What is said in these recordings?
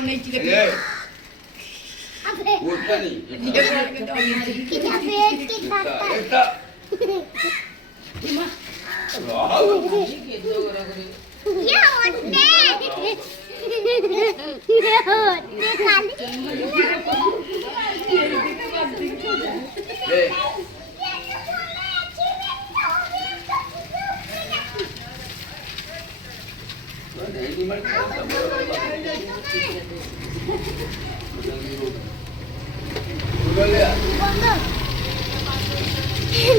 नहीं चिकन अबे उठता नहीं कितना पेट के खाता एकटा ये होते खाली ए नहीं मर उधर ले बंदो ये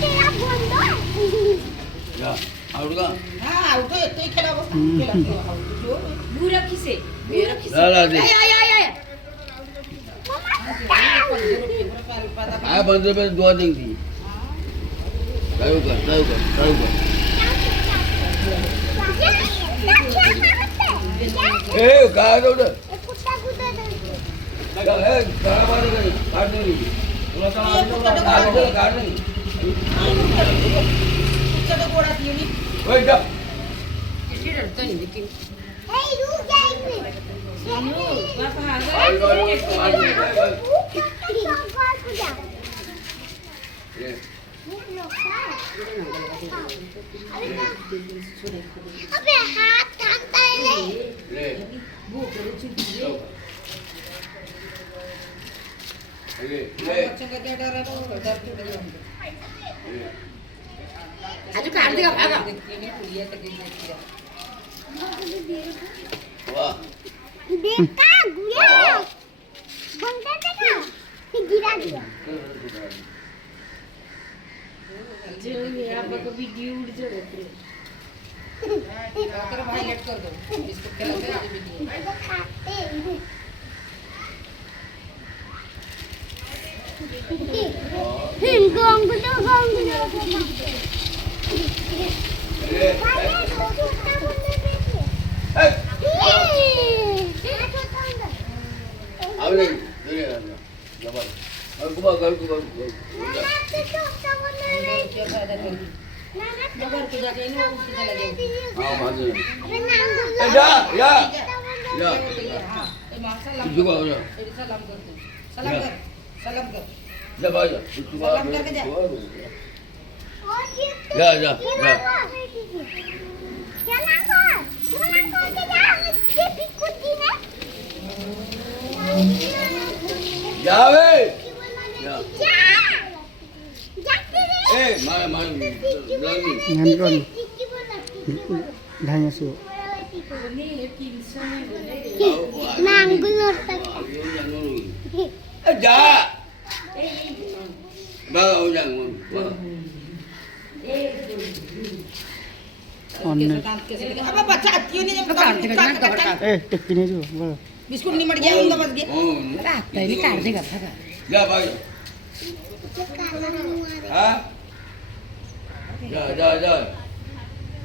तेरा बंदो या आउटगा हां आउट है तो खेला बस खेला तो बुरा किसे मेरा किसे ला ला दे आय आ बंदे पे दुआ देंगी चालू कर ए कहा दो उधर कुत्ता कुत्ता क्या है कहां मार गई काट देंगी थोड़ा सा काट देंगी चलो गोड़ा दियो ओए जा किसी डरता नहीं लेकिन ए रुक जाएंगे सुनो पापा आ ये अबे हाथ थामता है ले वो करे छुट्टी ले बच्चों का क्या डर है तो डर के डर आज काट देगा भागा देखती नहीं पुलिया तक देखती है वाह देखा गुया बंदा देखा गिरा दिया जो ये आप को वीडियो उड़ जो रहते कर भाई लेट कर दो इसको खेला दे वीडियो वो खाते हैं गोंगलो ले अब नहीं ले जा भाई अब कुबा कर क्या फायदा कर नगर के जाके इन्हें उल्टी चला गया हां भाजी ए जा या हां ए मां सलाम जुगा हो जा सलाम कर दो सलाम कर जा भाई जा सलाम करके जा जा जा जा जा वे जा ए मार मार लगी Nandun. Dahanya su. Nanggulur ए जा ba हो जा Onne. अब बच्चा क्यों नहीं जब काट Tekini ju. Bol. Biscuit Nimat गया उनका बच गया ओ रात नहीं काट देगा भागा जा भाई हां जा जा जा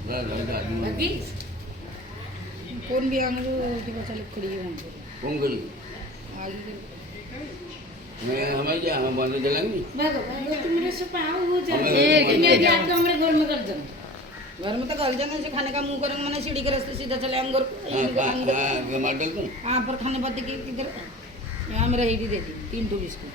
जा जा लगी कौन भी अंगू की बच्चा लोग खड़ी है कौन करी आगे मैं हमें क्या हम बंद चलेंगे भागो तुम मेरे से पाओ हो जाए ये ये आप तो हमारे घर में कर दो घर में तो गल जाएंगे से खाने का मुंह करेंगे मैंने सीढ़ी के रास्ते सीधा चले अंदर हां मार डाल दो हां पर खाने बाद देखिए किधर यहाँ मेरा ही दे दी 3 बिस्कुट